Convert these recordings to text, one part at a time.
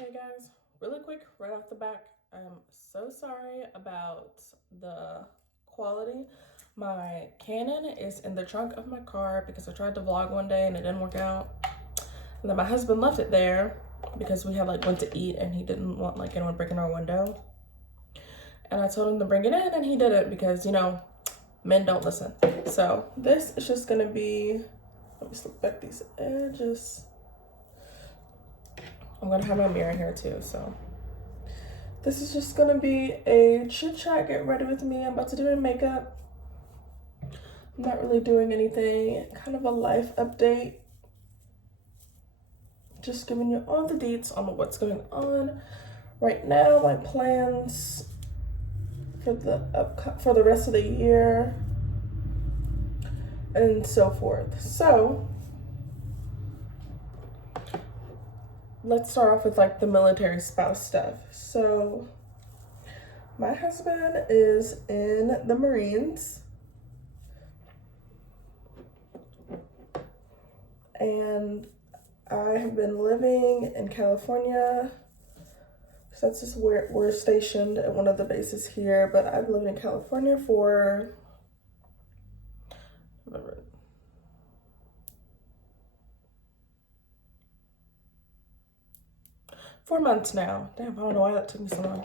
Okay guys, really quick, right off the back, I'm so sorry about the quality. My Canon is in the trunk of my car because I tried to vlog one day and it didn't work out. And then my husband left it there because we had went to eat and he didn't want anyone breaking our window. And I told him to bring it in and he didn't because, men don't listen. So this is just gonna be, let me slip back these edges. I'm gonna have my mirror here too, so. This is just gonna be a chit chat, get ready with me. I'm about to do my makeup. I'm not really doing anything, kind of a life update. Just giving you all the deets on what's going on right now, my plans for the rest of the year, and so forth. So let's start off with the military spouse stuff. So my husband is in the Marines, and I have been living in California. So that's just where we're stationed at one of the bases here, but I've lived in California for, 4 months now. Damn, I don't know why that took me so long.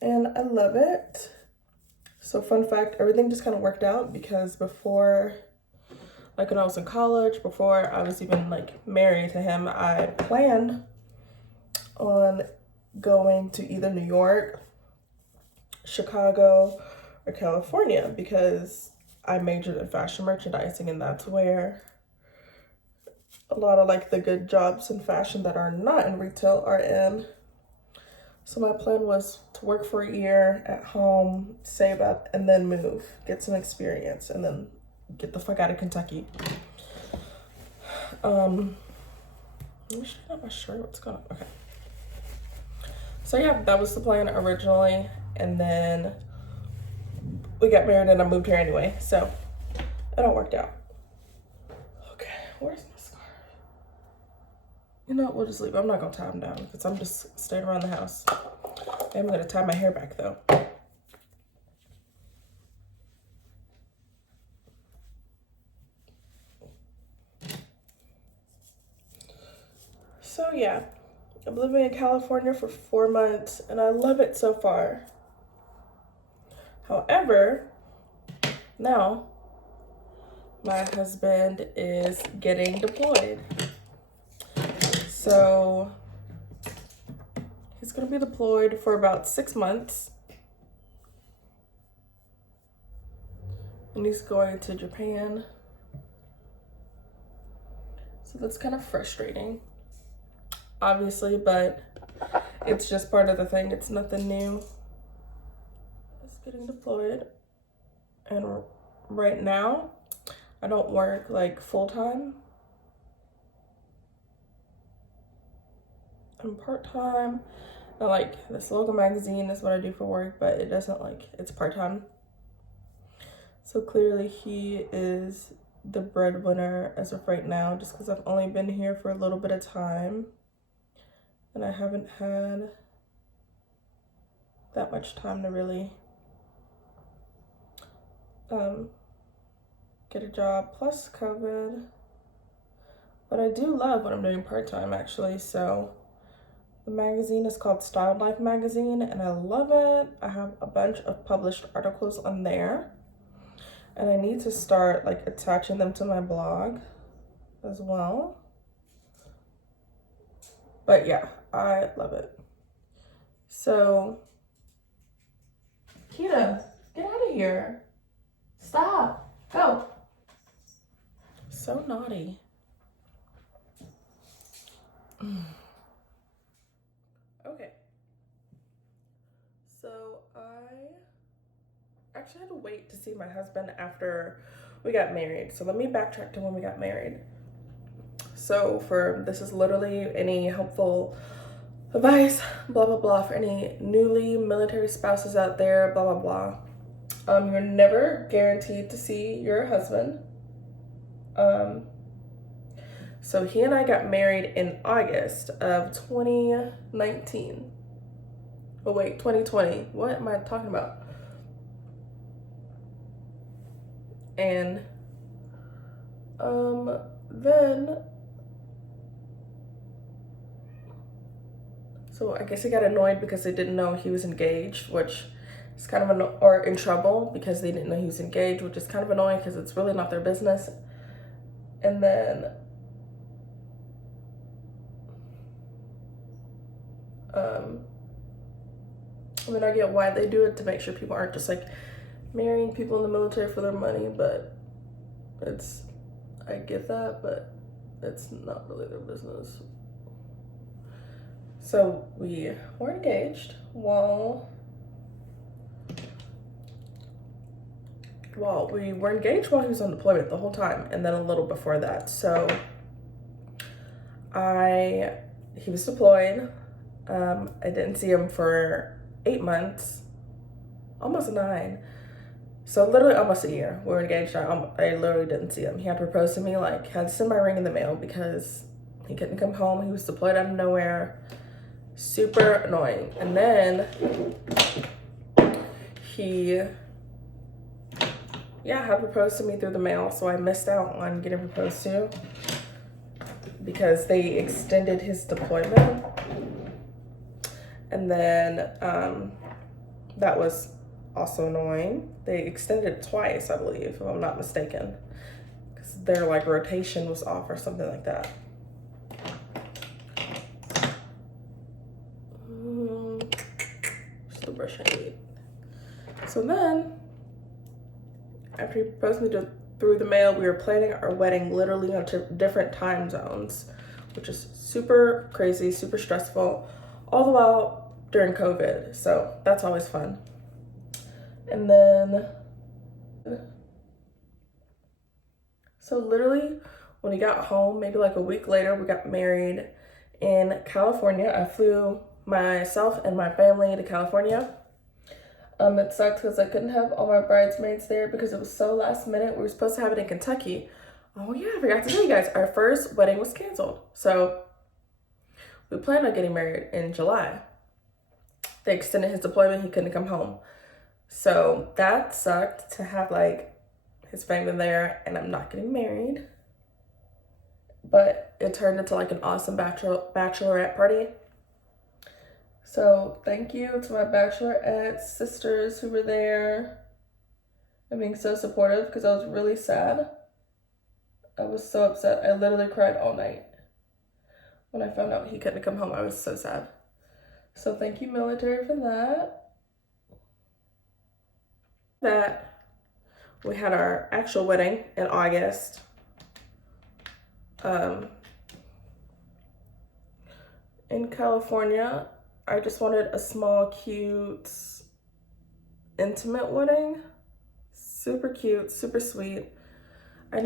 And I love it. So fun fact, everything just kind of worked out because before, when I was in college, before I was even married to him, I planned on going to either New York, Chicago, or California because I majored in fashion merchandising, and that's where a lot of the good jobs in fashion that are not in retail are in. So my plan was to work for a year at home, save up, and then move, get some experience, and then get the fuck out of Kentucky. Let me straighten out my shirt. What's going on? Okay. So yeah, that was the plan originally, and then we got married and I moved here anyway, so it all worked out. Okay, where's my scarf? You know what, we'll just leave. I'm not gonna tie them down because I'm just staying around the house. I'm gonna tie my hair back though. So yeah, I'm living in California for 4 months and I love it so far. However, now my husband is getting deployed. So he's gonna be deployed for about 6 months. And he's going to Japan. So that's kind of frustrating, obviously, but it's just part of the thing. It's nothing new. He's getting deployed. And right now, I don't work full-time. I'm part-time. And this local magazine is what I do for work, but it doesn't it's part-time. So clearly he is the breadwinner as of right now, just because I've only been here for a little bit of time and I haven't had that much time to really get a job, plus COVID. But I do love what I'm doing part-time actually. So the magazine is called Styled Life Magazine and I love it. I have a bunch of published articles on there. And I need to start attaching them to my blog as well. But yeah, I love it. So, Kita, get out of here. Stop. Go. So naughty. Okay. So I actually had to wait to see my husband after we got married. So let me backtrack to when we got married. So this is literally any helpful advice, blah, blah, blah, for any newly military spouses out there, blah, blah, blah. You're never guaranteed to see your husband. So he and I got married in August of 2019. Oh wait, 2020. What am I talking about? And then, so I guess he got annoyed because they didn't know he was engaged, which is kind of or in trouble because they didn't know he was engaged, which is kind of annoying because it's really not their business. And then I mean, I get why they do it, to make sure people aren't just like marrying people in the military for their money, but I get that, but it's not really their business. So we were engaged while he was on deployment the whole time, and then a little before that. So he was deployed. I didn't see him for 8 months, almost 9. So literally almost a year. We were engaged. I literally didn't see him. He had proposed to me, like, had to send my ring in the mail because he couldn't come home. He was deployed out of nowhere. Super annoying. And then he had proposed to me through the mail, so I missed out on getting proposed to because they extended his deployment. And then that was also annoying. They extended it twice, I believe, if I'm not mistaken, because their like rotation was off or something like that. Just the brush I need. So then, after he proposed me through the mail, we were planning our wedding literally on different time zones, which is super crazy, super stressful, all the while during COVID. So that's always fun. And then, so literally when he got home, maybe like a week later, we got married in California. I flew myself and my family to California. It sucked because I couldn't have all my bridesmaids there because it was so last minute. We were supposed to have it in Kentucky. Oh yeah, I forgot to tell you guys, our first wedding was canceled. So we planned on getting married in July. They extended his deployment, he couldn't come home. So that sucked, to have like his family there and I'm not getting married. But it turned into like an awesome bachelorette party. So thank you to my bachelorette sisters who were there and being so supportive, because I was really sad. I was so upset. I literally cried all night when I found out he couldn't come home. I was so sad. So thank you, military, for that. We had our actual wedding in August. In California. I just wanted a small, cute, intimate wedding. Super cute, super sweet. I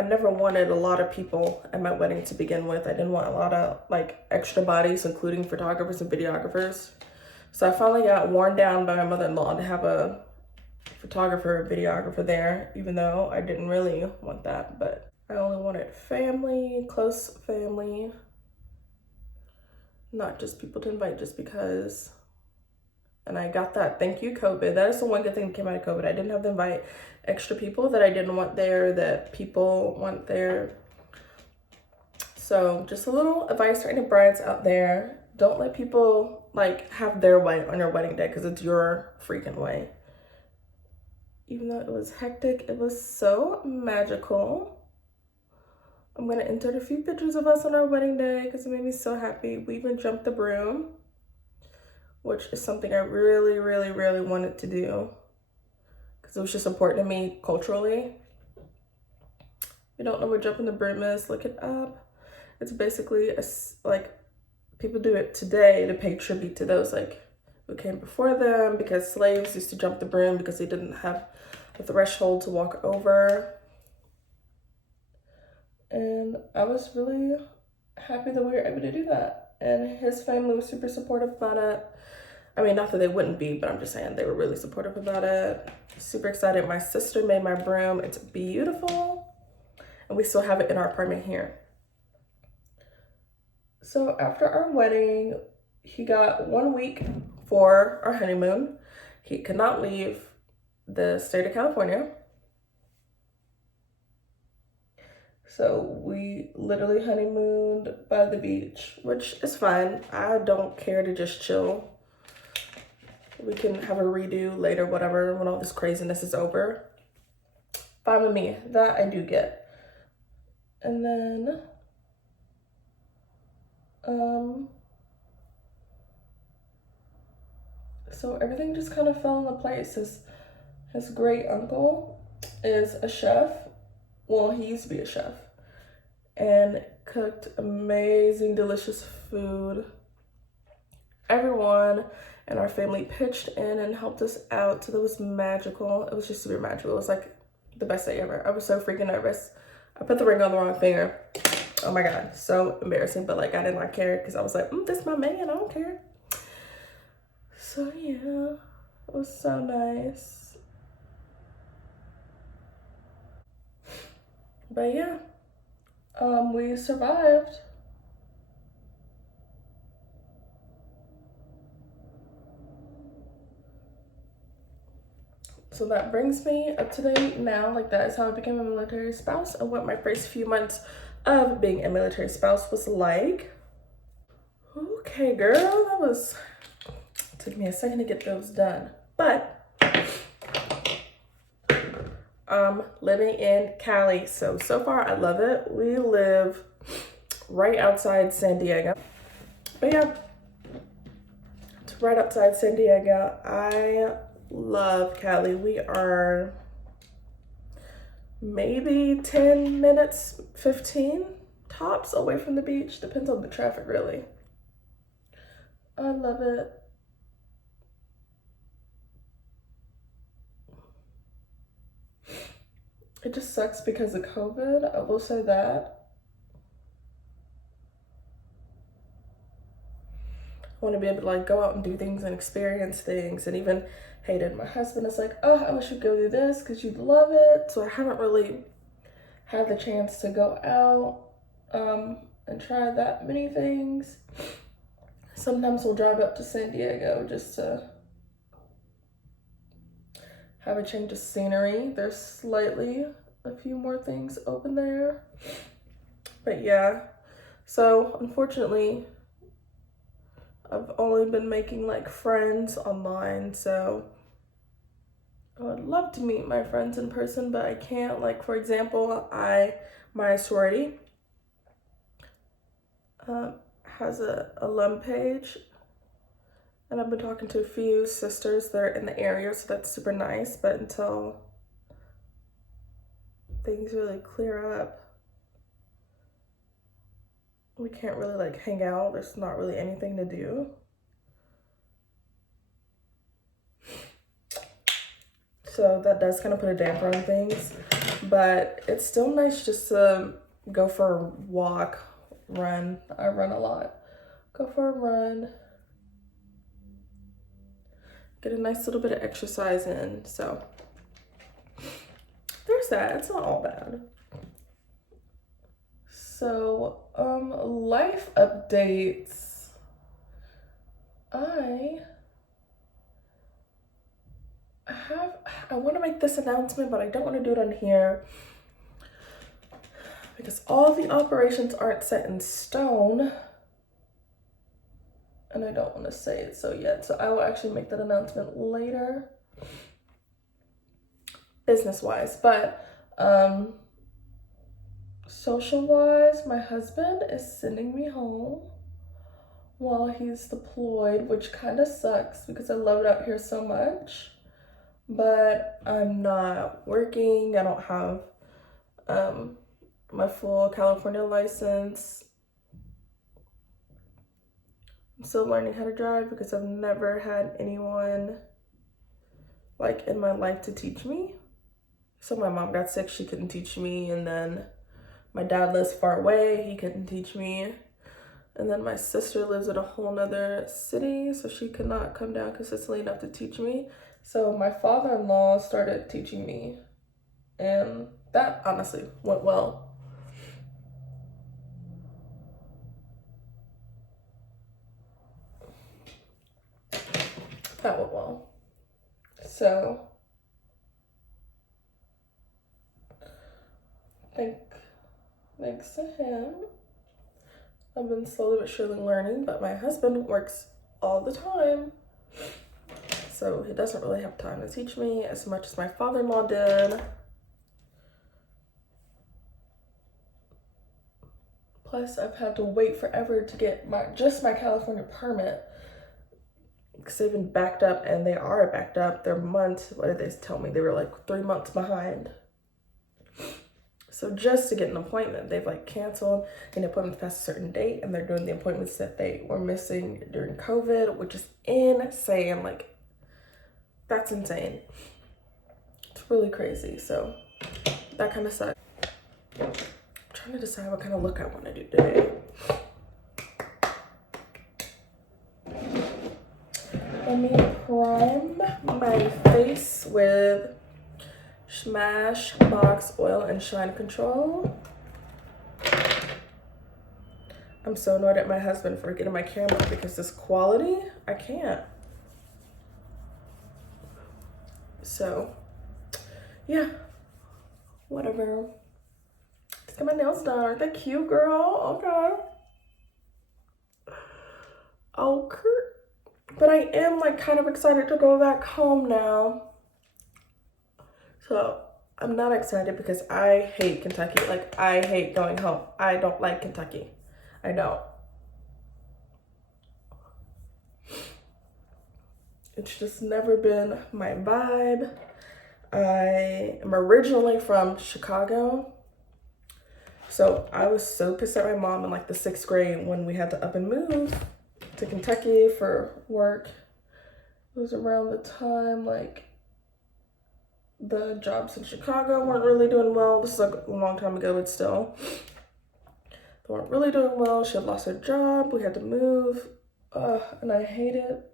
never wanted a lot of people at my wedding to begin with. I didn't want a lot of like extra bodies, including photographers and videographers. So I finally got worn down by my mother-in-law to have a photographer, videographer there, even though I didn't really want that, but I only wanted family, close family, not just people to invite just because. And I got that. Thank you, COVID. That is the one good thing that came out of COVID. I didn't have to invite extra people that I didn't want there, that people want there. So just a little advice for any brides out there. Don't let people like have their way on your wedding day, because it's your freaking way. Even though it was hectic, it was so magical. I'm gonna insert a few pictures of us on our wedding day because it made me so happy. We even jumped the broom, which is something I really, really, really wanted to do because it was just important to me culturally. If you don't know what jumping the broom is, look it up. It's basically like people do it today to pay tribute to those like who came before them, because slaves used to jump the broom because they didn't have the threshold to walk over. And I was really happy that we were able to do that. And his family was super supportive about it. I mean, not that they wouldn't be, but I'm just saying they were really supportive about it. Super excited. My sister made my broom. It's beautiful. And we still have it in our apartment here. So after our wedding, he got 1 week for our honeymoon. He could not leave the state of California. So we literally honeymooned by the beach, which is fine. I don't care to just chill. We can have a redo later, whatever, when all this craziness is over. Fine with me. That I do get. And then, so everything just kind of fell into place. His great uncle is a chef. Well, he used to be a chef and cooked amazing, delicious food. Everyone in our family pitched in and helped us out, so that was magical. It was just super magical. It was like the best day ever. I was so freaking nervous. I put the ring on the wrong finger. Oh my God, so embarrassing, but like I did not care because I was like, this is my man, I don't care. So yeah, it was so nice. But yeah, we survived. So that brings me up to date now. Like that is how I became a military spouse and what my first few months of being a military spouse was like. Okay, girl, took me a second to get those done. But living in Cali. So far I love it. We live right outside San Diego. But yeah, it's right outside San Diego. I love Cali. We are maybe 10 minutes, 15 tops away from the beach. Depends on the traffic, really. I love it. It just sucks because of COVID. I will say that. I want to be able to like go out and do things and experience things, and even hated my husband is like, oh, I wish you'd go do this because you'd love it. So I haven't really had the chance to go out and try that many things. Sometimes we'll drive up to San Diego just to have a change of scenery. There's slightly a few more things open there. But yeah, so unfortunately, I've only been making like friends online, so I would love to meet my friends in person, but I can't. Like, for example, my sorority has a alum page, and I've been talking to a few sisters that are in the area, so that's super nice. But until things really clear up, we can't really like hang out. There's not really anything to do. So that does kind of put a damper on things, but it's still nice just to go for a walk, run. I run a lot. Go for a run. Get a nice little bit of exercise in. So there's that. It's not all bad. So, life updates. I want to make this announcement, but I don't want to do it on here because all the operations aren't set in stone, and I don't want to say it so yet. So I will actually make that announcement later, business-wise. But social-wise, my husband is sending me home while he's deployed, which kind of sucks because I love it out here so much. But I'm not working. I don't have my full California license. I'm still learning how to drive because I've never had anyone like in my life to teach me. So my mom got sick, she couldn't teach me, and then my dad lives far away, he couldn't teach me. And then my sister lives in a whole nother city, so she could not come down consistently enough to teach me. So my father-in-law started teaching me, and that honestly went well. that went well. So, thanks to him, I've been slowly but surely learning, but my husband works all the time. So he doesn't really have time to teach me as much as my father-in-law did. Plus, I've had to wait forever to get my California permit because they've been backed up, and they are backed up. They're months. What did they tell me? They were like 3 months behind. So just to get an appointment, they've like canceled an appointment past a certain date, and they're doing the appointments that they were missing during COVID, which is insane. Like, that's insane. It's really crazy. So that kind of sucks. I'm trying to decide what kind of look I want to do today. Let me prime my face with Smashbox Oil and Shine Control. I'm so annoyed at my husband for getting my camera because this quality, I can't. So, yeah, whatever. Let's get my nails done. Aren't they cute, girl? Okay. Okay. But I am like kind of excited to go back home now. So I'm not excited because I hate Kentucky. Like, I hate going home. I don't like Kentucky. I don't. It's just never been my vibe. I am originally from Chicago. So I was so pissed at my mom in like the 6th grade when we had to up and move to Kentucky for work. It was around the time like the jobs in Chicago weren't really doing well. This is like a long time ago, but still. They weren't really doing well. She had lost her job. We had to move. And I hate it.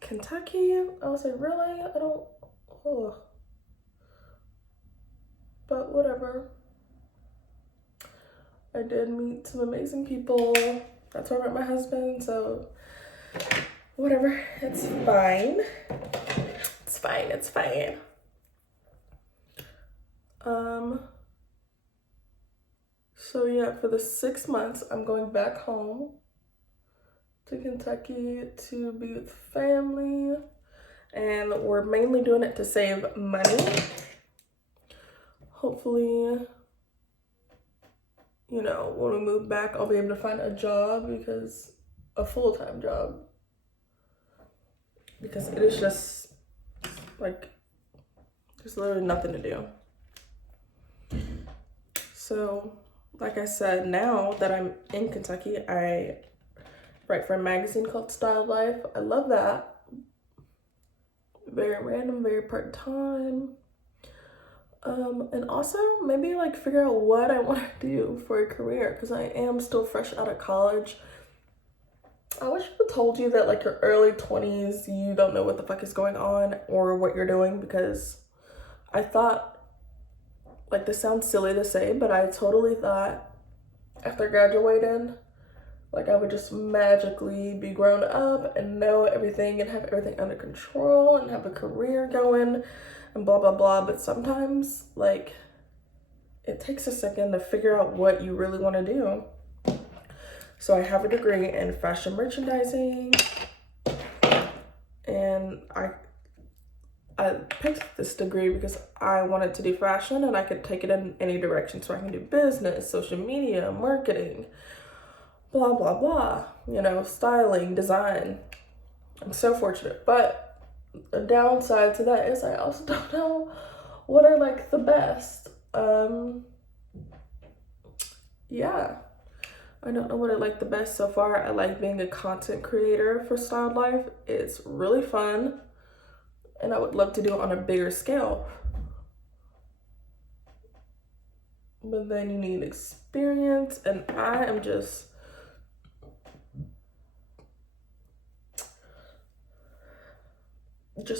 Kentucky, I was like, really? I don't, But whatever. I did meet some amazing people. That's where I met my husband, so whatever. It's fine. It's fine. So yeah, for the 6 months, I'm going back home to Kentucky to be with family. And we're mainly doing it to save money. Hopefully, you know, when we move back, I'll be able to find a job, because a full-time job, because it is just like, there's literally nothing to do. So, like I said, now that I'm in Kentucky, I write for a magazine called Style Life. I love that. Very random, very part-time. And also maybe like figure out what I want to do for a career, because I am still fresh out of college. I wish I told you that like your early 20s, you don't know what the fuck is going on or what you're doing, because I thought, like, this sounds silly to say, but I totally thought after graduating, like, I would just magically be grown up and know everything and have everything under control and have a career going and blah, blah, blah. But sometimes, like, it takes a second to figure out what you really want to do. So I have a degree in fashion merchandising, and I picked this degree because I wanted to do fashion and I could take it in any direction. So I can do business, social media, marketing, blah, blah, blah, you know, styling, design. I'm so fortunate. But the downside to that is I also don't know what I like the best. Yeah, I don't know what I like the best so far. I like being a content creator for Style Life. It's really fun, and I would love to do it on a bigger scale. But then you need experience, and I am just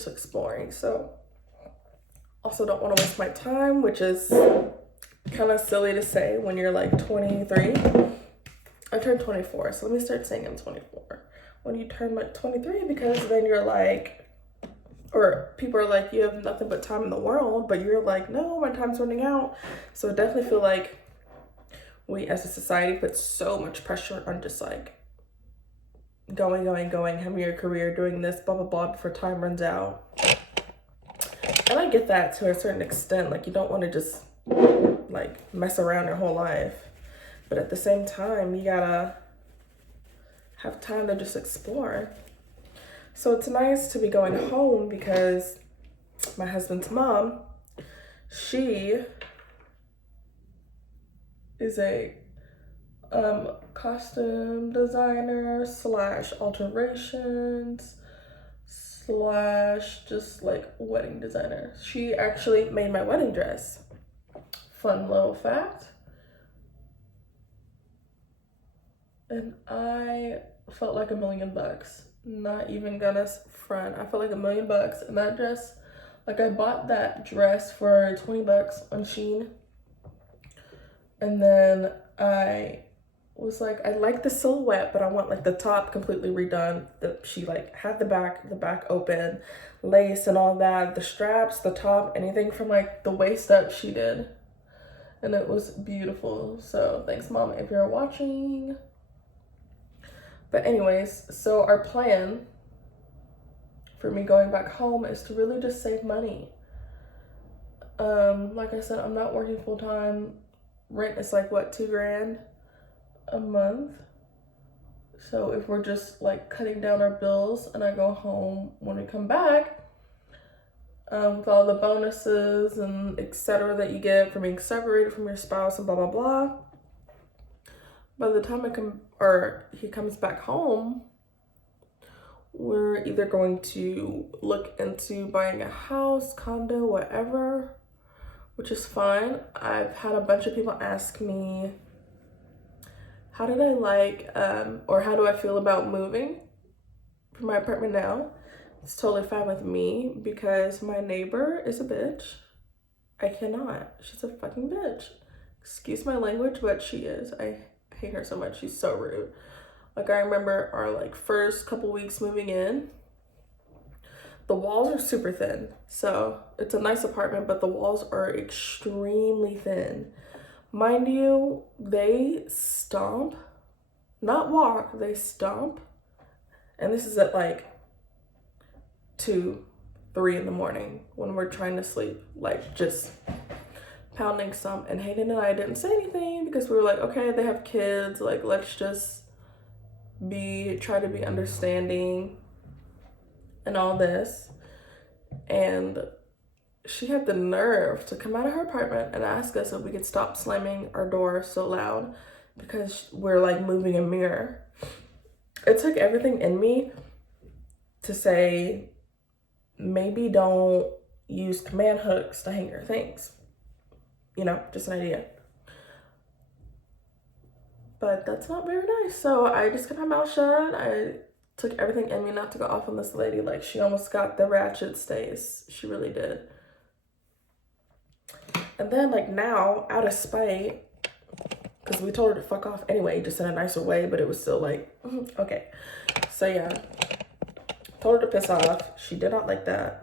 exploring. So also don't want to waste my time, which is kind of silly to say when you're like 23. I turned 24, so let me start saying I'm 24. When you turn like 23, because then you're like, or people are like, you have nothing but time in the world, but you're like, no, my time's running out. So I definitely feel like we as a society put so much pressure on just like going, having your career, doing this, blah, blah, blah, before time runs out. And I get that to a certain extent. Like, you don't want to just like mess around your whole life. But at the same time, you gotta have time to just explore. So it's nice to be going home because my husband's mom, she is a costume designer slash alterations slash just like wedding designer. She actually made my wedding dress. Fun little fact. And I felt like $1,000,000. Not even gonna front. I felt like $1,000,000 in that dress. Like, I bought that dress for $20 on Shein. And then I was like, I like the silhouette, but I want like the top completely redone. She like had the back open, lace and all that, the straps, the top, anything from like the waist up she did. And it was beautiful. So thanks, Mom, if you're watching. But anyways, so our plan for me going back home is to really just save money. Like I said, I'm not working full time. Rent is like what, $2,000 a month. So if we're just like cutting down our bills and I go home when we come back, with all the bonuses and etc. that you get from being separated from your spouse and blah blah blah, by the time he comes back home, we're either going to look into buying a house, condo, whatever, which is fine. I've had a bunch of people ask me, how did I like, or how do I feel about moving from my apartment now? It's totally fine with me because my neighbor is a bitch. I cannot. She's a fucking bitch. Excuse my language, but she is. I hate her so much. She's so rude. Like, I remember our like first couple weeks moving in, the walls are super thin. So it's a nice apartment, but the walls are extremely thin. Mind you, they stomp, not walk, they stomp. And this is at like 2, 3 in the morning when we're trying to sleep, like just pounding some. And Hayden and I didn't say anything because we were like, okay, they have kids, like let's just try to be understanding and all this. And she had the nerve to come out of her apartment and ask us if we could stop slamming our door so loud because we're like moving a mirror. It took everything in me to say, maybe don't use command hooks to hang your things. You know, just an idea. But that's not very nice. So I just kept my mouth shut. I took everything in me not to go off on this lady. Like, she almost got the ratchet stays. She really did. And then, like, now, out of spite, because we told her to fuck off anyway, just in a nicer way, but it was still like, okay. So, yeah. Told her to piss off. She did not like that.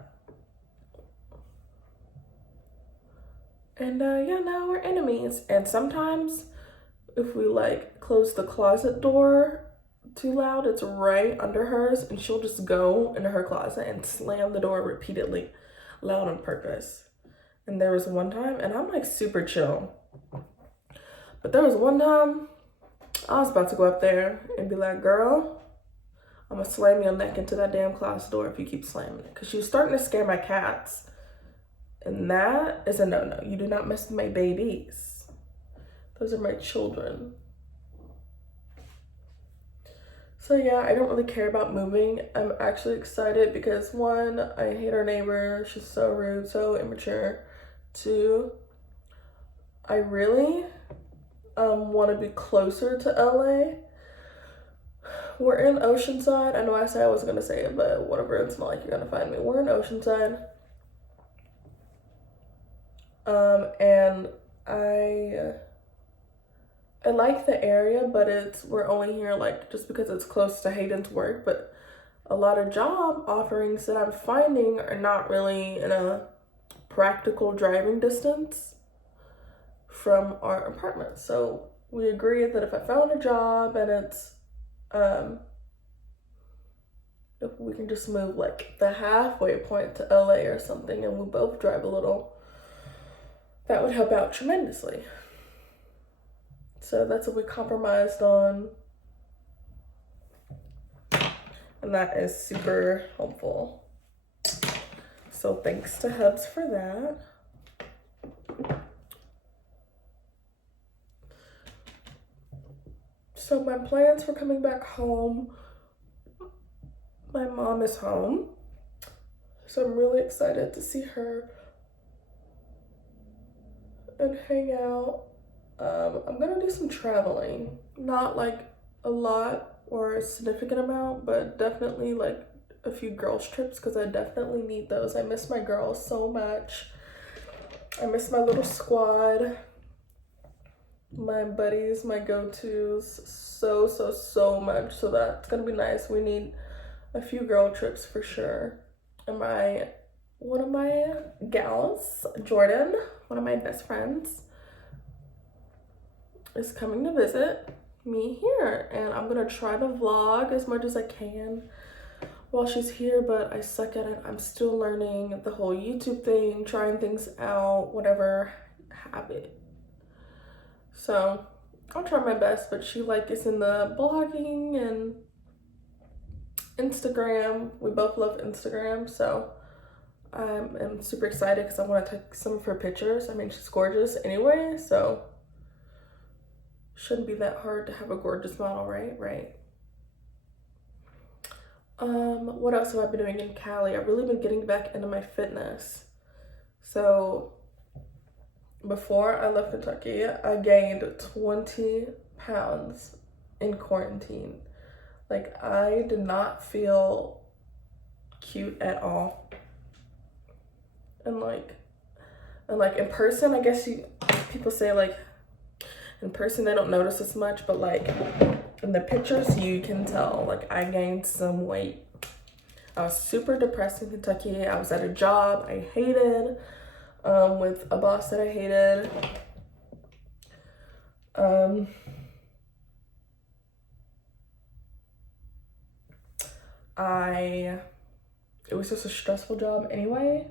And, yeah, now we're enemies. And sometimes, if we, like, close the closet door too loud, it's right under hers, and she'll just go into her closet and slam the door repeatedly, loud on purpose. And there was one time, and I'm like super chill, but there was one time I was about to go up there and be like, girl, I'm gonna slam your neck into that damn closet door if you keep slamming it. Because she was starting to scare my cats, and that is a no-no. You do not mess with my babies. Those are my children. So yeah, I don't really care about moving. I'm actually excited because 1, I hate our neighbor. She's so rude, so immature. 2, I really want to be closer to LA. We're in Oceanside. I know I said I wasn't going to say it, but whatever, it's not like you're going to find me. We're in Oceanside. And I I like the area, but we're only here like just because it's close to Hayden's work, but a lot of job offerings that I'm finding are not really in a practical driving distance from our apartment. So we agreed that if I found a job and it's if we can just move like the halfway point to LA or something and we both drive a little, that would help out tremendously. So that's what we compromised on. And that is super helpful. So thanks to Hubs for that. So my plans for coming back home, my mom is home. So I'm really excited to see her and hang out. I'm gonna do some traveling, not like a lot or a significant amount, but definitely like a few girls trips because I definitely need those. I miss my girls so much. I miss my little squad, my buddies, my go-tos so much. So that's gonna be nice. We need a few girl trips for sure. And one of my gals, Jordan, one of my best friends, is coming to visit me here, and I'm gonna try to vlog as much as I can while she's here, but I suck at it. I'm still learning the whole YouTube thing, trying things out, whatever have it. So I'll try my best, but she like is in the blogging and Instagram. We both love Instagram, so I'm super excited because I want to take some of her pictures. I mean, she's gorgeous anyway, so shouldn't be that hard to have a gorgeous model, right? What else have I been doing in Cali? I've really been getting back into my fitness. So before I left Kentucky, I gained 20 pounds in quarantine. Like, I did not feel cute at all. And like in person, I guess people say like in person they don't notice as much, but like in the pictures you can tell like I gained some weight. I was super depressed in Kentucky. I was at a job I hated, with a boss that I hated. It was just a stressful job anyway.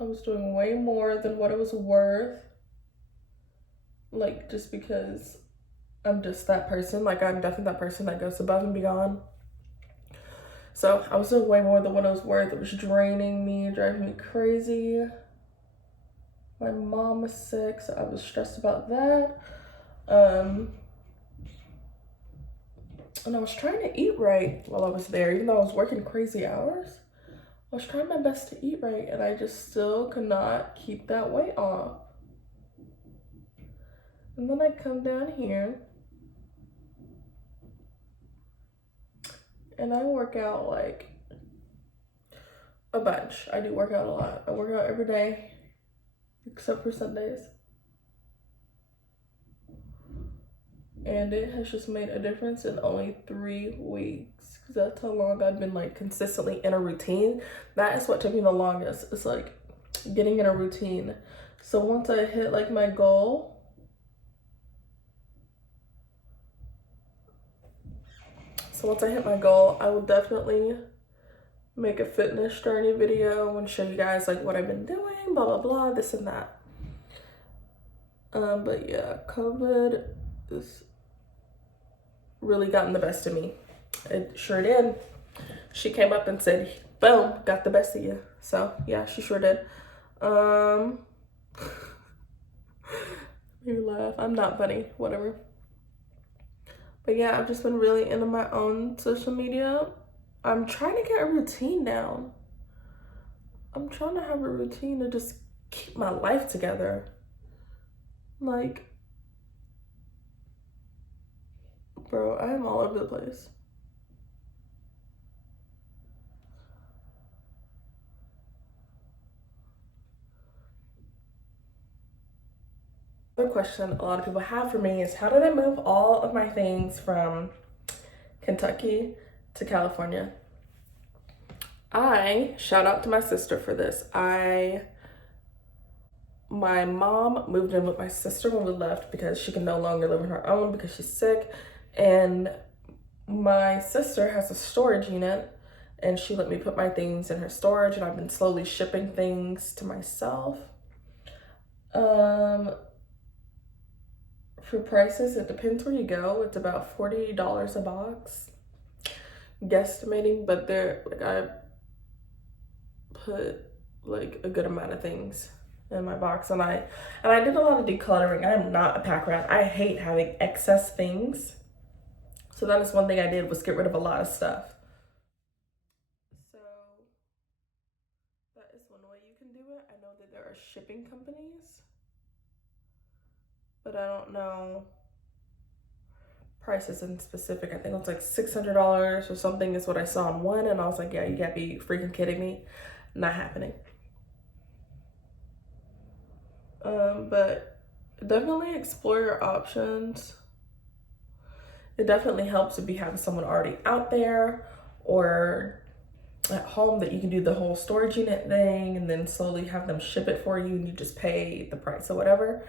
I was doing way more than what it was worth. Like, just because I'm just that person. Like, I'm definitely that person that goes above and beyond. So I was doing way more than what it was worth. It was draining me, driving me crazy. My mom was sick, so I was stressed about that. And I was trying to eat right while I was there, even though I was working crazy hours. I was trying my best to eat right, and I just still could not keep that weight off. And then I come down here, and I work out like a bunch. I do work out a lot. I work out every day, except for Sundays. And it has just made a difference in only 3 weeks. Because that's how long I've been like consistently in a routine. That is what took me the longest. It's like getting in a routine. So once I hit like my goal, I will definitely make a fitness journey video and show you guys like what I've been doing, blah, blah, blah, this and that. But yeah, COVID has really gotten the best of me. It sure did. She came up and said, boom, got the best of you. So yeah, she sure did. You laugh. I'm not funny, whatever. But yeah, I've just been really into my own social media. I'm trying to get a routine down. I'm trying to have a routine to just keep my life together. Like, bro, I am all over the place. Another question a lot of people have for me is, how did I move all of my things from Kentucky to California? Shout out to my sister for this. My mom moved in with my sister when we left because she can no longer live on her own because she's sick. And my sister has a storage unit and she let me put my things in her storage, and I've been slowly shipping things to myself. For prices, it depends where you go. It's about $40 a box, guesstimating, but I put like a good amount of things in my box, and I did a lot of decluttering. I am not a pack rat. I hate having excess things. So that is one thing I did, was get rid of a lot of stuff. So that is one way you can do it. I know that there are shipping companies, but I don't know prices in specific. I think it was like $600 or something is what I saw on one, and I was like, yeah, you gotta be freaking kidding me. Not happening. But definitely explore your options. It definitely helps if you have someone already out there or at home that you can do the whole storage unit thing and then slowly have them ship it for you and you just pay the price or whatever.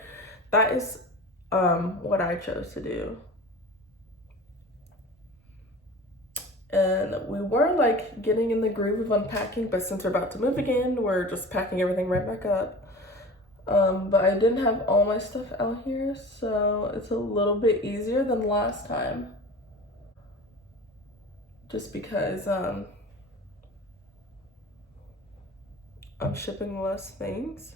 That is what I chose to do. And we were like getting in the groove of unpacking, but since we're about to move again, we're just packing everything right back up. But I didn't have all my stuff out here, so it's a little bit easier than last time. Just because I'm shipping less things.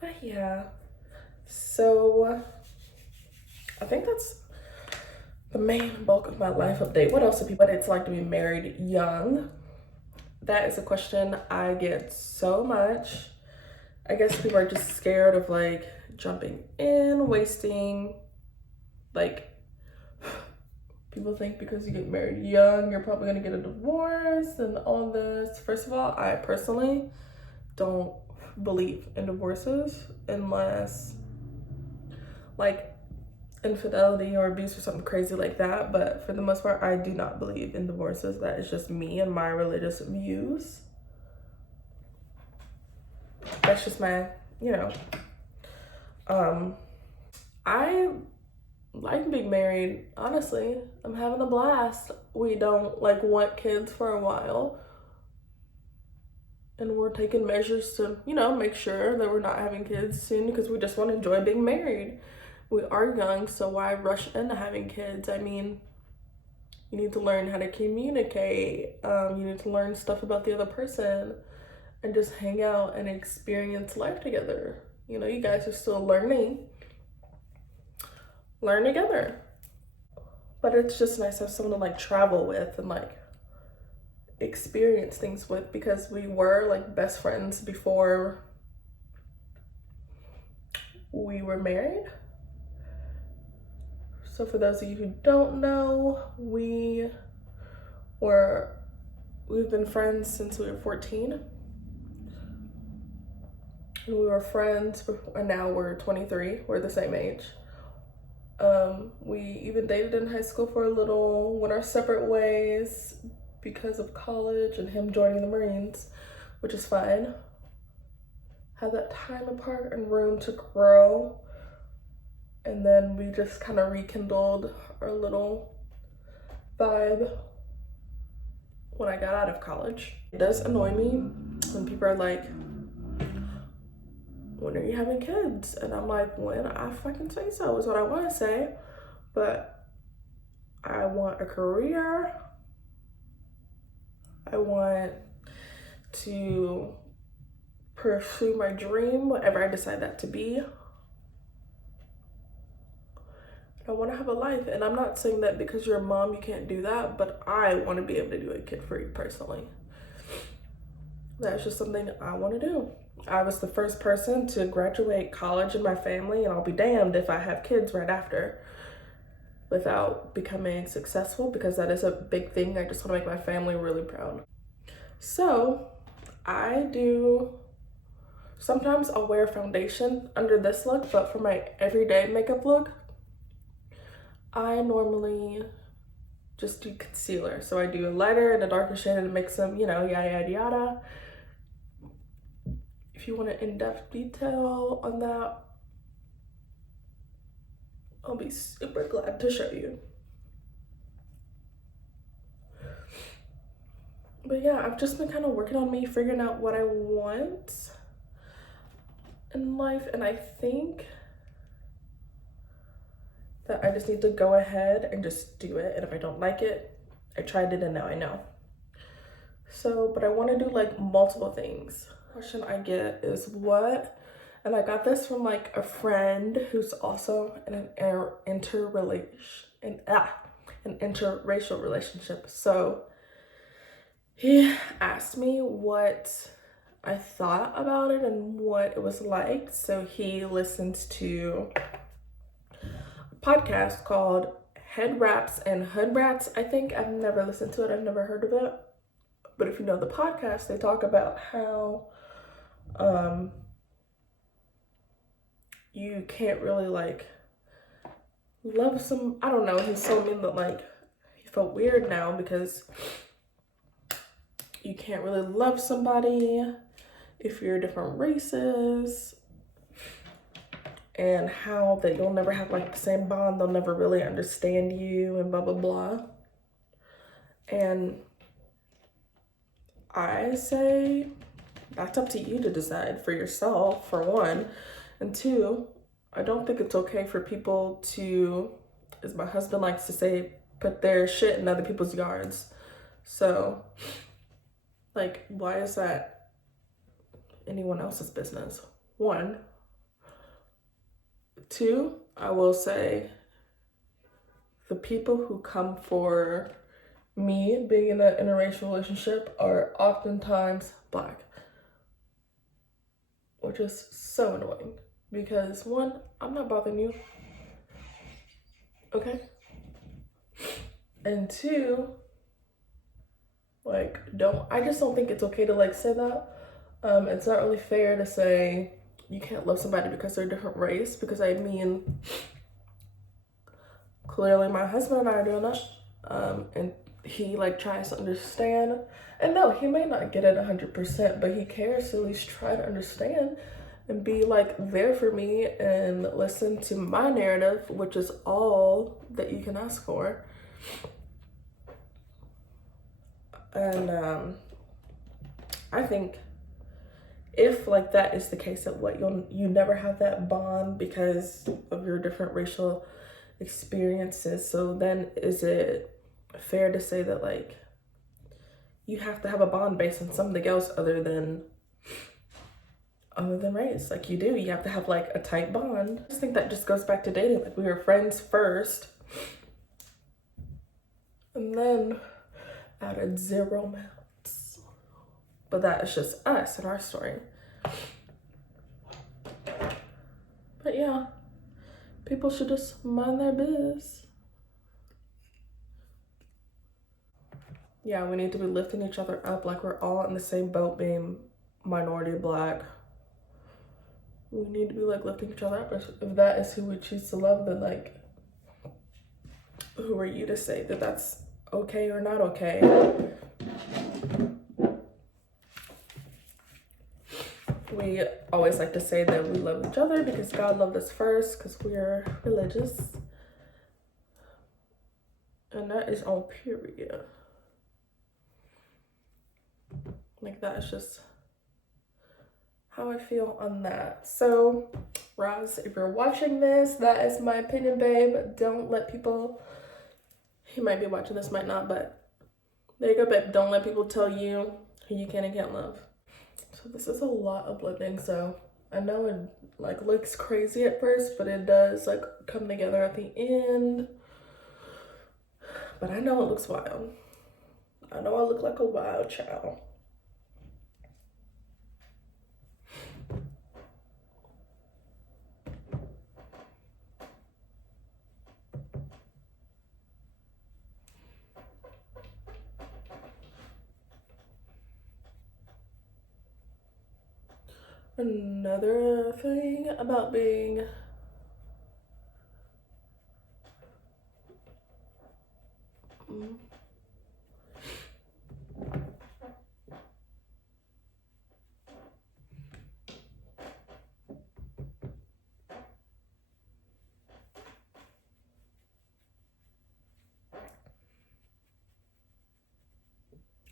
But yeah, so I think that's the main bulk of my life update. What else what it's like to be married young? That is a question I get so much. I guess people are just scared of like jumping in, wasting, like, people think because you get married young, you're probably gonna get a divorce and all this. First of all, I personally don't believe in divorces unless like infidelity or abuse or something crazy like that. But for the most part, I do not believe in divorces. That is just me and my religious views. That's just my, I like being married. Honestly, I'm having a blast. We don't like want kids for a while, and we're taking measures to, make sure that we're not having kids soon because we just want to enjoy being married. We are young, so why rush into having kids? I mean, you need to learn how to communicate. You need to learn stuff about the other person and just hang out and experience life together. You guys are still learning. Learn together. But it's just nice to have someone to like travel with and like experience things with, because we were like best friends before we were married. So for those of you who don't know, we've been friends since we were 14. And we were friends, and now we're 23. We're the same age. We even dated in high school for a little, went our separate ways because of college and him joining the Marines, which is fine. Had that time apart and room to grow. And then we just kind of rekindled our little vibe when I got out of college. It does annoy me when people are like, when are you having kids? And I'm like, when I fucking say so is what I want to say. But I want a career. I want to pursue my dream, whatever I decide that to be. I want to have a life, and I'm not saying that because you're a mom you can't do that, but I want to be able to do it kid-free personally. That's just something I want to do. I was the first person to graduate college in my family, and I'll be damned if I have kids right after without becoming successful, because that is a big thing. I just want to make my family really proud. So sometimes I'll wear foundation under this look, but for my everyday makeup look, I normally just do concealer. So I do a lighter and a darker shade and mix them, you know, yada, yada, yada. If you want an in-depth detail on that, I'll be super glad to show you. But yeah, I've just been kind of working on me, figuring out what I want in life, and I think that I just need to go ahead and just do it. And if I don't like it, I tried it and now I know. So, but I want to do like multiple things. Question I get is what, and I got this from like a friend who's also in an interracial relationship. So he asked me what I thought about it and what it was like. So he listens to a podcast called Head Wraps and Hood Rats, I think. I've never listened to it. I've never heard of it. But if you know the podcast, they talk about how you can't really like love some, I don't know, he's so mean that like he felt weird now because you can't really love somebody if you're different races, and how that you'll never have like the same bond, they'll never really understand you and blah blah blah. And I say that's up to you to decide for yourself, for one. And two, I don't think it's okay for people to, as my husband likes to say, put their shit in other people's yards. So like, why is that anyone else's business? One. Two, I will say the people who come for me being in an interracial relationship are oftentimes Black, which is so annoying because one, I'm not bothering you, okay? And two, like, I just don't think it's okay to like say that. It's not really fair to say you can't love somebody because they're a different race, because I mean, clearly my husband and I are doing that, and he like tries to understand, and no, he may not get it 100%, but he cares to at least try to understand and be like there for me and listen to my narrative, which is all that you can ask for. And I think if like that is the case, that what you never have that bond because of your different racial experiences, so then is it fair to say that like you have to have a bond based on something else other than race? Like you have to have like a tight bond. I just think that just goes back to dating. Like we were friends first and then added zero amounts. But that is just us and our story. But yeah, people should just mind their biz. Yeah, we need to be lifting each other up, like we're all in the same boat being minority Black. We need to be like lifting each other up. If that is who we choose to love, then like, who are you to say that that's okay or not okay? We always like to say that we love each other because God loved us first, because we're religious. And that is on period. Like that is just how I feel on that. So Roz, if you're watching this, that is my opinion, babe. Don't let people, he might be watching this, might not, but there you go, babe. Don't let people tell you who you can and can't love. So this is a lot of blending, so I know it like looks crazy at first, but it does like come together at the end. But I know it looks wild. I know I look like a wild child. Another thing about being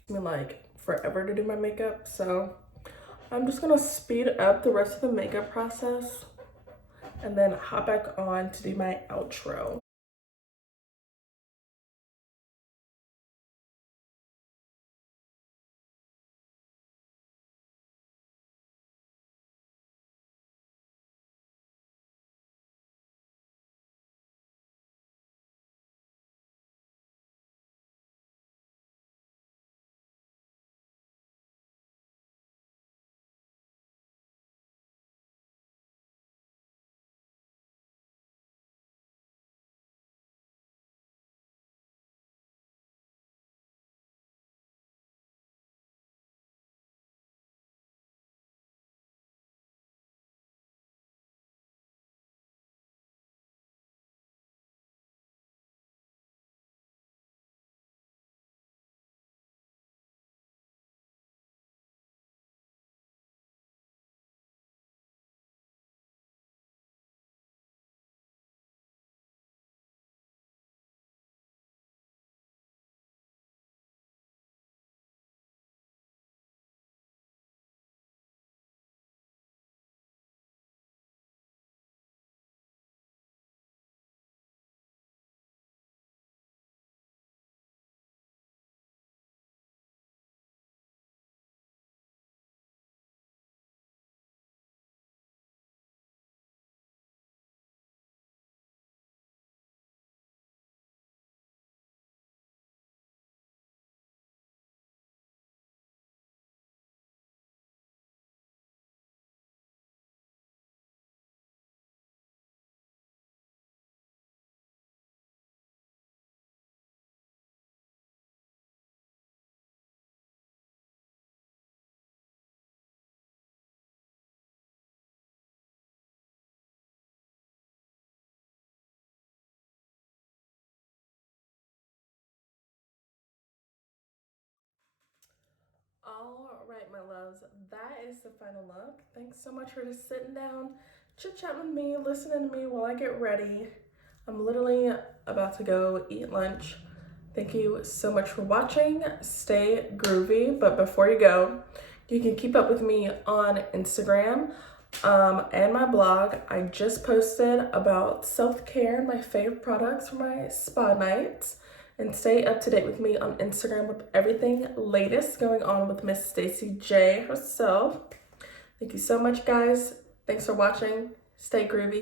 me like forever to do my makeup, so I'm just gonna speed up the rest of the makeup process and then hop back on to do my outro. All right, my loves, that is the final look. Thanks so much for just sitting down, chit-chatting with me, listening to me while I get ready. I'm literally about to go eat lunch. Thank you so much for watching. Stay groovy, but before you go, you can keep up with me on Instagram and my blog. I just posted about self-care and my favorite products for my spa nights. And stay up to date with me on Instagram with everything latest going on with Miss Stacey-Jay herself. Thank you so much, guys. Thanks for watching. Stay groovy.